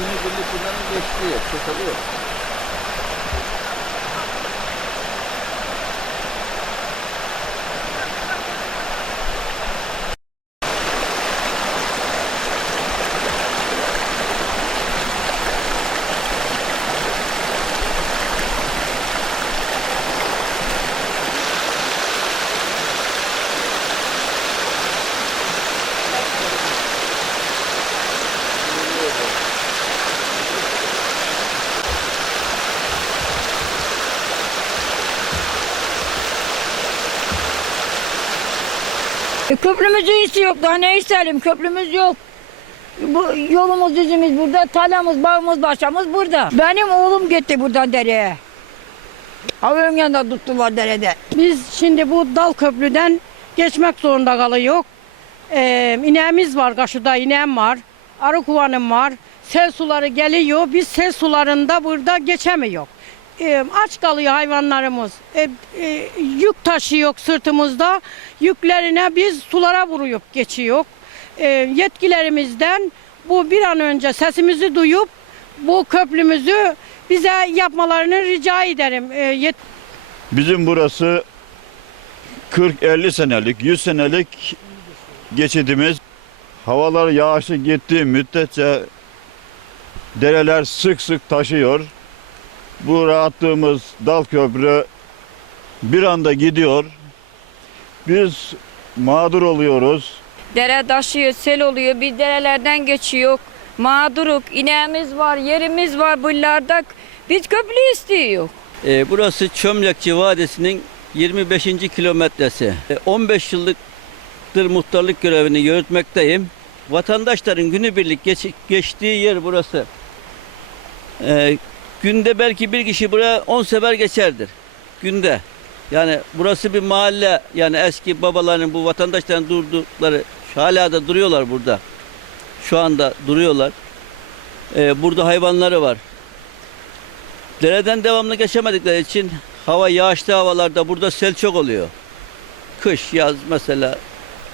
Bunu birlik bunların você şey E, köprümüzün iyisi yok daha ne isterim köprümüz yok. Bu yolumuz dizimiz burada, talamız, bağımız, başamız burada. Benim oğlum gitti buradan dereye. Haberim yanında tuttular derede. Biz şimdi bu dal köprüden geçmek zorunda kalıyor. Ee, ineğimiz var, karşıda ineğim var. Arı kovanım var. Sel suları geliyor. Biz sel sularında burada geçemiyor. Ee, aç kalıyor hayvanlarımız. Ee, e, yük taşıyor sırtımızda. Yüklerine biz sulara vurup geçiyor. Ee, yetkilerimizden bu bir an önce sesimizi duyup bu köprümüzü bize yapmalarını rica ederim. Ee, yet- Bizim burası 40-50 senelik, 100 senelik geçidimiz. Havalar yağışlı gittiği müddetçe dereler sık sık taşıyor. Bu rahatlığımız dal köprü bir anda gidiyor. Biz mağdur oluyoruz. Dere taşıyor, sel oluyor, biz derelerden geçiyor. Mağduruk, ineğimiz var, yerimiz var buralarda. Biz köprü istiyor. Ee, burası Çömlekçi Vadisi'nin 25. kilometresi. Ee, 15 yıllıktır muhtarlık görevini yürütmekteyim. Vatandaşların günübirlik geç, geçtiği yer burası. Ee, günde belki bir kişi buraya 10 sefer geçerdir. Günde. Yani burası bir mahalle. Yani eski babaların bu vatandaşların durdukları hala da duruyorlar burada. Şu anda duruyorlar. Ee, burada hayvanları var. Dereden devamlı geçemedikleri için hava yağışlı havalarda burada sel çok oluyor. Kış, yaz mesela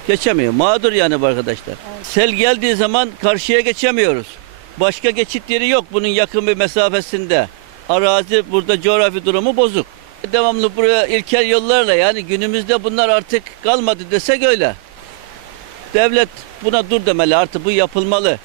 geçemiyor. Mağdur yani bu arkadaşlar. Sel geldiği zaman karşıya geçemiyoruz. Başka geçit yeri yok bunun yakın bir mesafesinde. Arazi burada coğrafi durumu bozuk. Devamlı buraya ilkel yollarla yani günümüzde bunlar artık kalmadı desek öyle. Devlet buna dur demeli artık bu yapılmalı.